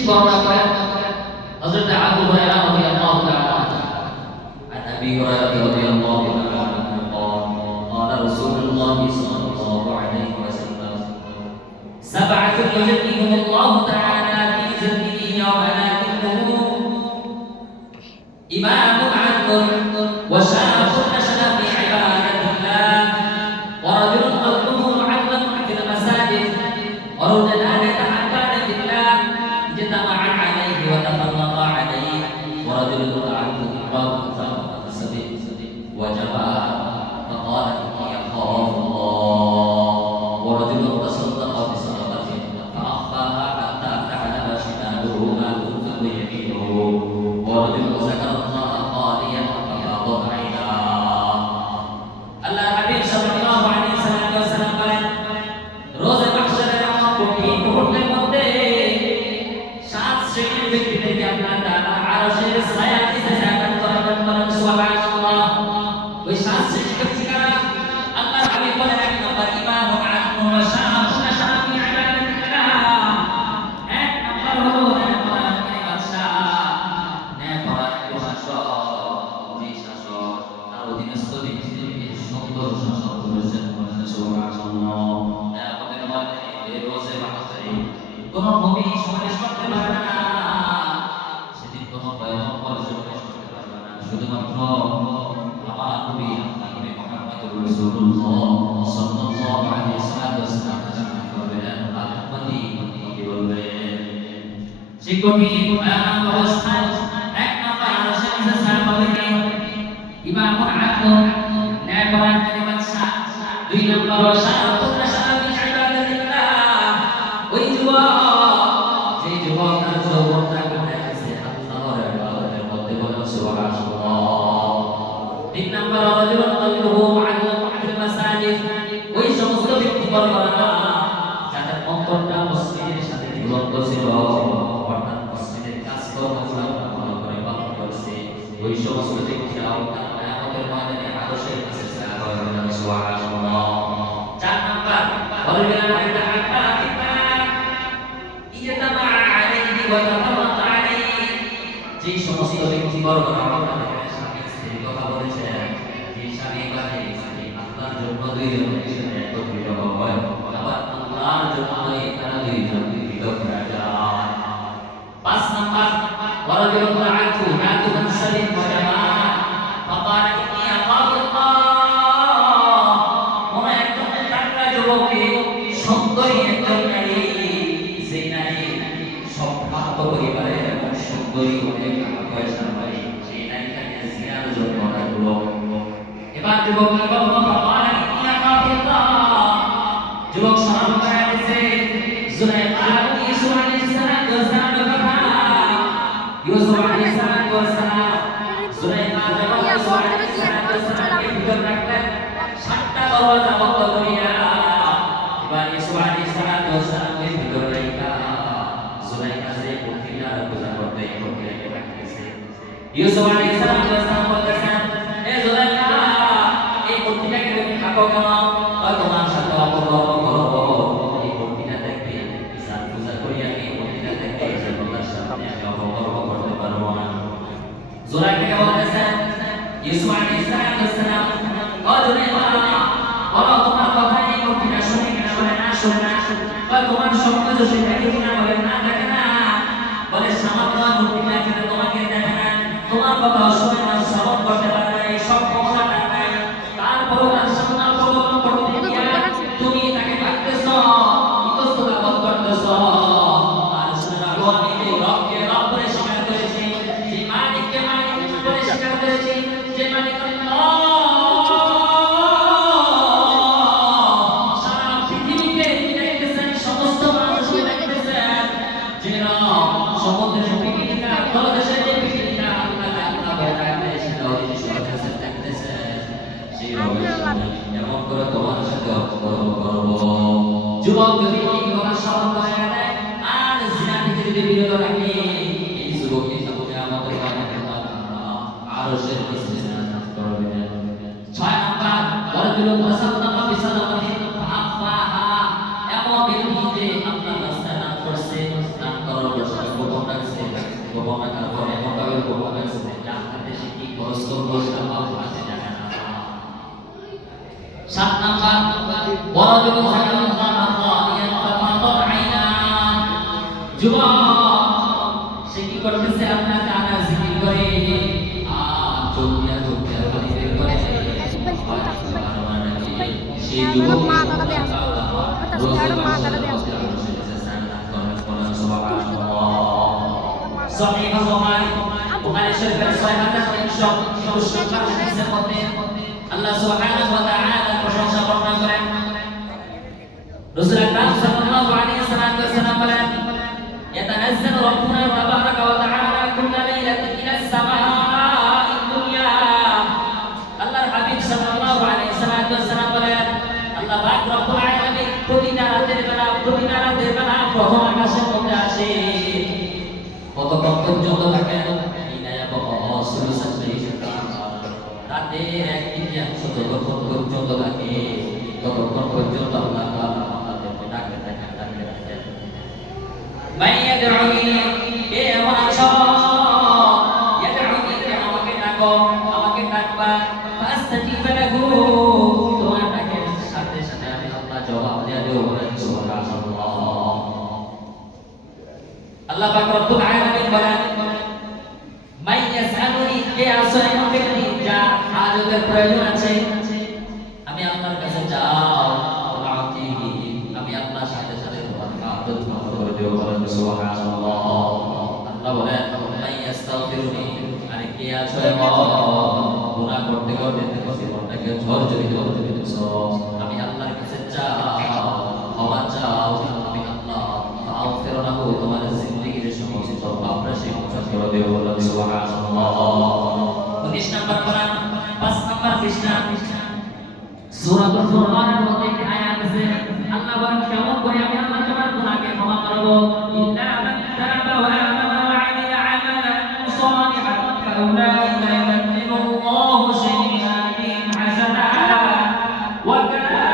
বেশি বর্ণনা করেন হযরত আবু হুরায়রা রাদিয়াল্লাহু তাআলা عن ابي هريره رضي الله تعالى عنه قال قال رسول الله صلى الله عليه وسلم سبعه يظلهم الله تعالى في ظله يوم لا ظل امام عدل وشاب نشأ في عباده الله ورجل قلبه معلق في المساجد ورجلان يتحبان في الله اجتمعا عليه وتفرقا عليه ورجل دعته امرأة وجمع فقال إني أخاف الله ورجل تصدق بصدقة فأخفاها حتى تعلم شماله ما تنفق يمينه ورجل ذكر الله خاليا ففاضت عيناه আল্লাহ হাবিব সাল্লাল্লাহু আলাইহি ওয়াসাল্লাম বলেন রোজে মাহশারের কঠিন মুহূর্তের মধ্যে সাত শ্রেণীর ব্যক্তিদেরকে আল্লাহ তাআলা আরশের ছায়া নিচে জান্নাত করবেন বলেন সুবহানাল্লাহ ওই সাত শ্রেণীর ব্যক্তি কারা আল্লাহর হাবিব বলেন এক নম্বর ইমামুন আদলুন ওয়া শাআবুন শাফি ইবাদাতিল্লাহ এক নম্বর হলো নেককার বাদশা নেককার প্রশাসক যে শাসক তার অধীনস্থ ব্যক্তিদেরকে সুন্দর শাসন করেছেন বলেন সুবহানাল্লাহ আমাদের মধ্যে এই রোজে মাহশারে কোন নবী সুপারিশ করতে পারবে না সেদিন কোন পয়গম্বর সুপারিশ করতে পারবে না শুধুমাত্র আমার নবী নবী মুহাম্মদুর রাসূলুল্লাহ সাল্লাল্লাহু আলাইহি ওয়াসাল্লাম বলেন আত্মতি কি বলবেন সেই কঠিন অবস্থায় এক নম্বর আরশের নিচে ছায়া পাবে ইমামুন আদলুন নেককার বাদশা দুই নম্বর শাআবুন শাফি ইবাদাতিল্লাহ ওই যুবক যে যুবক তার যৌবনটা কাটায় গেছে আল্লাহর ইবাদতের মধ্যে বলেন সুবহানাল্লাহ তিন নম্বর রাজুলুন কলবুহু মুআল্লাকুন ফিল মাসাজিদ ওই সমস্ত ব্যক্তিবর্গরা যাদের অন্তরটা মসজিদের সাথে ঝুলন্ত ছিল অর্থাৎ মসজিদের কাজকর্মগুলো ভালো করে পালন করছে ওই সমস্ত ব্যক্তিরাও কিয়ামতের ময়দানে আরশের কাছে ছায়া পাবে বলেন সুবহানাল্লাহ চার নম্বর ওয়াল্লাযিনা তাহাব্বা ফিল্লাহ ইজতামা আলাইহি ওয়া তাফাররাকা আলাইহি যে সমস্ত ব্যক্তিবর্গরা আমাদের স্বামী স্ত্রীর কথা বলেছেন যে স্বামী বা স্ত্রী আল্লাহর জন্য দুইজন একসাথে একত্রিত হয় আবার আল্লাহর জন্যই তারা দুইজন পৃথক হয়ে যায় পাঁচ নম্বর ওয়ারাজুলুন রাআতু নাতু মানসাবিন ওয়া জামাআ ফাকাল ইন্নী আখাফুল্লাহ কোন একজন টাটকা যুবককে সুন্দরী একজন নারী যে নারী সম্ভ্রান্ত পরিবারের এবং সুন্দরী অনেক টাকা পয়সা পায় সেই নারীটাকে জিনার জন্য ডাকলো এবার যুবক বলল ফাকাল ইন্নী আখাফুল্লাহ যুবক সালাম করে দিয়েছে জুলাইখা ইউসুফ আলাইহিস সালাম কথা ইউসুফ আলাইহিস সালাম জুলাইখা যখন ইউসুফ আলাইহিস সালামকে ভিতর রাখলেন সাতটা দরজা বন্ধ করিয়া এবার ইউসুফ আলাইহিস সালামকে ভিতর রাখা জুলাইখা যে প্রতিজ্ঞা পূজা করতে প্রতিজ্ঞাকে রাখতেছে ইউসুফ আলাইহিস সালাম বলতেছেন এ জুলাইখা এই প্রতিজ্ঞাকে তুমি থাকো কেন ওই তোমার সাথে অপকর্ম করবো এই প্রতিজ্ঞা দেখে ইসান পূজা করিয়া এই প্রতিজ্ঞা দেখে যে তোমার সামনে আমি অপকর্ম করতে পারবো না জুলাইখা বলতেছেন ইউসুফ আলাইহিস সালাম ও জুলাইখা বলো তোমার কথা এই প্রতিজ্ঞা শুনে কিনা বলে না শুনে না বলে তোমার সবকিছু সে দেখে কিনা বলে না দেখে না বলে সামান্য প্রতিজ্ঞা কিন্তু তোমাকে দেখে না তোমার কথা শুনে না শ্রবণ করতে পারে না এই সব ক্ষমতা নাই তারপরও তার সামনে অপকর্ম করতে গিয়ে তুমি তাকে ডাকতেছো ইতস্ততা বোধ করতেছো আর শোনা আমি এই রবকে রব বলে স্বীকার করেছি যে মালিককে মালিক বলে স্বীকার করেছি যে মালিক আল্লাহ সারা পৃথিবীকে দেখতেছেন সমস্ত মানুষকে দেখতেছেন যে সমুদ্রের পৃথিবীটা তলদেশের যে পৃথিবীটা আল্লাহ বলে ডাকতে সেটাও তিনি সবার কাছে দেখতেছেন সেই রবের সামনে এমন করে তোমার সাথে অপকর্ম করবো যুবক যদি এই কথা স্মরণ করে দেয় আর জিনা থেকে যদি বিরত রাখে এই যুবককে সামনে আমাদের আরশের নিচে জান্নাত করবে 6 নাম্বার ওয়ারজুলুন তাসাদদাকা বিসাদাকাতিন ফাআফাহা এমন ব্যক্তি যে আপনার রাস্তায় দান করছে দান করার নাম্বার ওয়ারাজুলুন সাকাল্লাহা খালিয়ান ফাফাদাত আইনা যুবক সে কি করতেছে আপনার কানা জিকির করে চোখ দিয়া পানি বের করে সেই যুবক Sahih Bukhari Bukhari Syarif Sahih Muslim hadisের মধ্যে আল্লাহ সুবহানাহু ওয়া তাআলা প্রশংসা বর্ণনা করেন রাসূল আকরাম সাল্লাল্লাহু আলাইহি ওয়াসাল্লাম বলেন ইয়াতানাজ্জালু রাব্বুনা তাবারাকা ওয়া তাআলা কুল্লা লাইলাতিন ইলাস সামাa'id দুনিয়া আল্লাহর হাবিব সাল্লাল্লাহু আলাইহি ওয়াসাল্লাম বলেন আল্লাহ পাক রব্বুল আলামিন প্রতিটা রাতের বেলা প্রথম আকাশের মধ্যে আসে কতক্ষণ পর্যন্ত থাকে রাতের এক তৃতীয়াংশ যতক্ষণ পর্যন্ত থাকে ততক্ষণ পর্যন্ত আল্লাহ তাআলা আমাদেরকে ডাকতে থাকেন মাইয়া দুউনি কে এমন আছো ইয়াদউনি আমাকে ডাকো আমাকে ডাকবা ফাস্তাজিব লাহু তোমার ডাকের সাথে সাথে আমি আল্লাহ জবাব দিয়ে দেব সুবহানাল্লাহ আল্লাহ পাক রব্বুল আলামিন বলেন মাই ইয়াসআলুনি কে আছে এমন ব্যক্তি যার হাজতের প্রয়োজন আছে আমি আল্লাহর কাছে যাও আতিহি আমি আল্লাহর সাথে সাথে তোমার হাজত পূরণ করে দেব সুবহানাল্লাহ আল্লাহ বলেন মাই ইয়াস্তাগফিরুনি আর কে আছে এমন গুনাহ করতে করতে জীবনটাকে ঝড়-ঝড়িত করে দিতেছো আমি আল্লাহর কাছে যাও ক্ষমা চাও আমি আল্লাহ আগফিরুনাহু তোমার জিন্দেগির সমস্ত পাপরাশি মোচন করে দেব সুবহানাল্লাহ 19 নম্বর কোরআন 5 নম্বর পৃষ্ঠা সূরাতুল ফুরকানের মধ্যে একটি আয়াত আছে আল্লাহ বলেন কেমন করে আমি আল্লাহ তোমার গুনাহকে ক্ষমা করব ইল্লা মান তাবা ওয়া আমানা ওয়া আমিলা আমালান সালিহান ফাউলাইকা ইউবাদদিলুল্লাহু সাইয়্যাতিহিম হাসানাত ওয়া কানা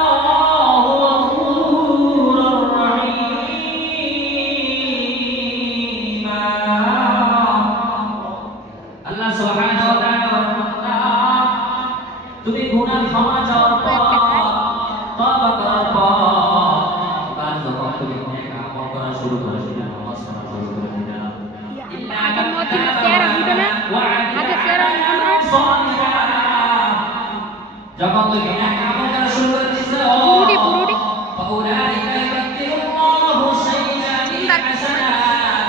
আল্লাহু গফুরার রহিম আল্লাহ সুবহানাহু ওয়া তাআলা তুমি গুনাহ ক্ষমা চাওয়ার পর তওবা করার পর এবার যখন তুমি নেক আমল করা শুরু করে দিলে নামাজ পড়া শুরু করে দিলে আগের মতো ফেরা দিবে না আগে ফেরা যখন তুমি নেক আমল করা শুরু করে দিছো পুরুটি ফাউলাইকা ইউবাদদিলুল্লাহু সাইয়্যাতিহিম হাসানাত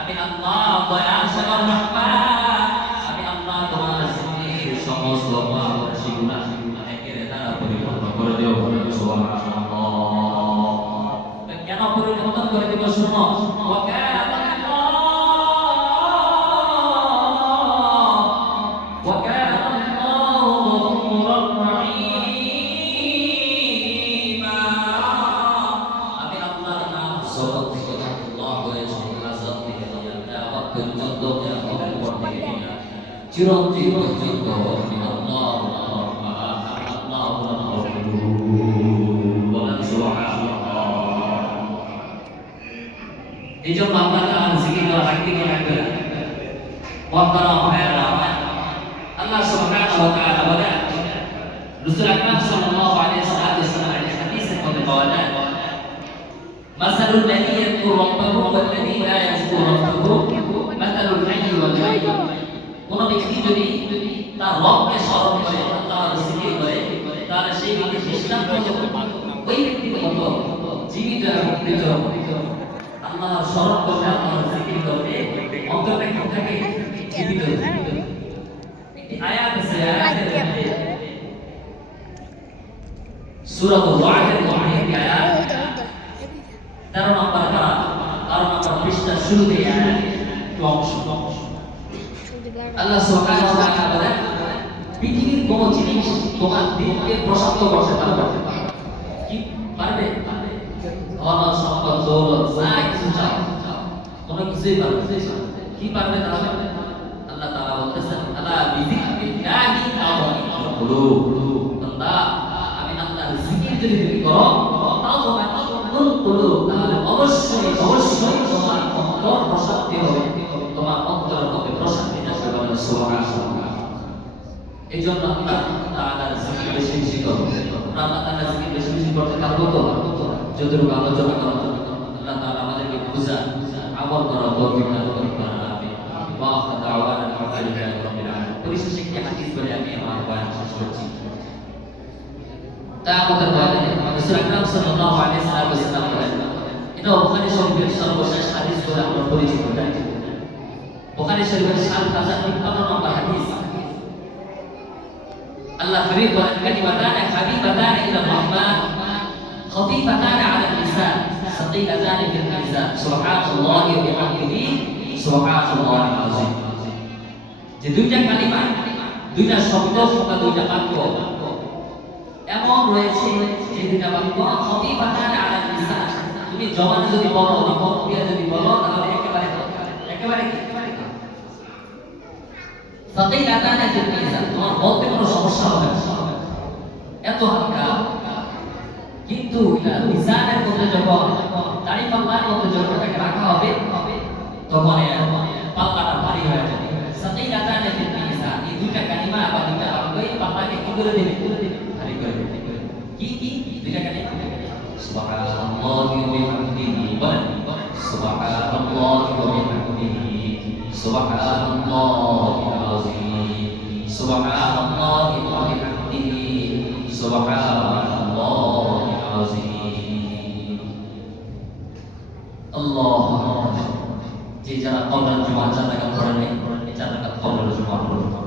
আমি আল্লাহ দয়া সাগর রহমান আমি আল্লাহ তোমার জিন্দেগির সমস্ত পাপরাশি গুনাহ একের দ্বারা পরিবর্তন করে দেব সুবহানাল্লাহ কেন পরিবর্তন করে দেব শুনো ওয়া কানা আল্লাহু গফুরার রহিম আমি আল্লাহর নাম জবান থেকে আল্লাহ হয়েছে আযাব থেকে কিয়ামত পর্যন্ত কিয়ামতের পর থেকে চিরঞ্জীব পর্যন্ত আমি আল্লাহ বলেন সুবহানাল্লাহ এই জন্য আল্লাহ তাআলা জিকির করা রাখতে লাগবে মহতারাম ভাইরা আল্লাহ সুবহানাহু ওয়া তাআলা বলেন রাসূল আকরাম সাল্লাল্লাহু আলাইহি ওয়াসাল্লাম হাদিসের মধ্যে পাওয়া যায় মাসালুল লাযী ইয়াযকুরু রাব্বাহু ওয়াল লাযী লা ইয়াযকুরু রাব্বাহু মাসালুল হাইয়্যি ওয়াল মাইয়্যিত কোন ব্যক্তি যদি তার রবকে স্মরণ করে আল্লাহর জিকির করে তাহলে সেই ব্যক্তি দৃষ্টান্ত ওই ব্যক্তির মতো জীবিত এবং মৃত আল্লাহর স্মরণ করলে আল্লাহর জিকির করলে অন্তরে কি থাকে জীবিত একটি আয়াত আছে আয়াতের মধ্যে সূরাতুল ওয়াকের মধ্যে একটি আয়াত 13 নম্বর পারা 12 নম্বর পৃষ্ঠার শুরুতে আয়াত অংশ আল্লাহ সুবহানাহু ওয়া তাআলা বলেন পৃথিবীর কোন জিনিস তোমার দিলকে প্রশান্ত করতে পারবে কি পারবে ধন সম্পদ দৌলত যা কিছু চাও কোনো কিছুই পারবে কি পারবে তাহলে আল্লাহ তাআলা বলতেছেন আলা বিযিকরিল্লাহি তাওয়াক্কালু কুলুব বান্দা আমি আল্লাহর জিকির যদি তুমি করো তাও তোমার কুলুব তাহলে অবশ্যই তোমার অন্তর প্রশান্তি হবে তোমার অন্তরের মধ্যে প্রশান্তি আসবে বলেন সুবহানাল্লাহ এইজন্য আল্লাহ তাআলার জিকির বেশি বেশি করো আমরা আল্লাহ তাআলা জিকির বেশি বেশি করতে পারবো তো? যতটুকু আলোচনা করা আল্লাহ তাআলা আমাদেরকে বুঝা আমল করার তৌফিক দান করুন। আমিন। ওয়া আখিরু দাওয়ানা আলহামদুলিল্লাহি রাব্বিল আলামিন। পরিশেষে একটি হাদিস বলে আমি আমার বয়ান শেষ করছি। তা আমাদের বয়ানে রাসূল আকরাম সাল্লাল্লাহু আলাইহি ওয়াসাল্লাম বলেন, এটা বুখারী শরীফের সর্বশেষ হাদিস বলে আমরা পরিচিত। বুখারী শরীফের ৭০৫৩ নম্বর হাদিস। আল্লাহ হাবিব বলেন, কালিমাতান হাবিবাতান ইলা রাহমান খাফিফাতান আলা লিসান সাকিলাতান ফিল মিজান সুবহানাল্লাহি ওয়া বিহামদিহি সুবহানাল্লাহিল আযীম। যে দুইটা কালিমা, দুইটা শব্দ বা দুইটা বাক্য এমন রয়েছে যে দুইটা বাক্য খাফিফাতান আলা লিসান, তুমি জবানে যদি বলো বা মুখ দিয়ে যদি বলো তাহলে একেবারে সাকিলাতান ফিল মিজান, তোমার বলতে কোনো সমস্যা হবে না, এত হালকা। কিন্তু মিজানের মধ্যে যখন দাড়ি পাল্লার মধ্যে যখন এটাকে রাখা হবে তখন পাল্লাটা ভারী হয়ে যাবে। সাকিলাতান ফিল মিজান, এই দুইটা কালিমা বা দুইটা বাক্য এই পাল্লাকে কি করে দেবে? ভারী করে দেবে। কি দুইটা কালিমা? সুবহানাল্লাহি ওয়া বিহামদিহি, বলেন সুবহানাল্লাহি ওয়া বিহামদিহি সুবহানাল্লাহিল আযীম সুবহানাল্লাহি ওয়া বিহামদিহি সুবহানাল্লাহিল আযীম। আল্লাহু আকবার। যে যারা কওলাল জুমআহ 4 রাকাত পড়েন, এই 4 রাকাত কওলাল জুমআহ পড়ুন।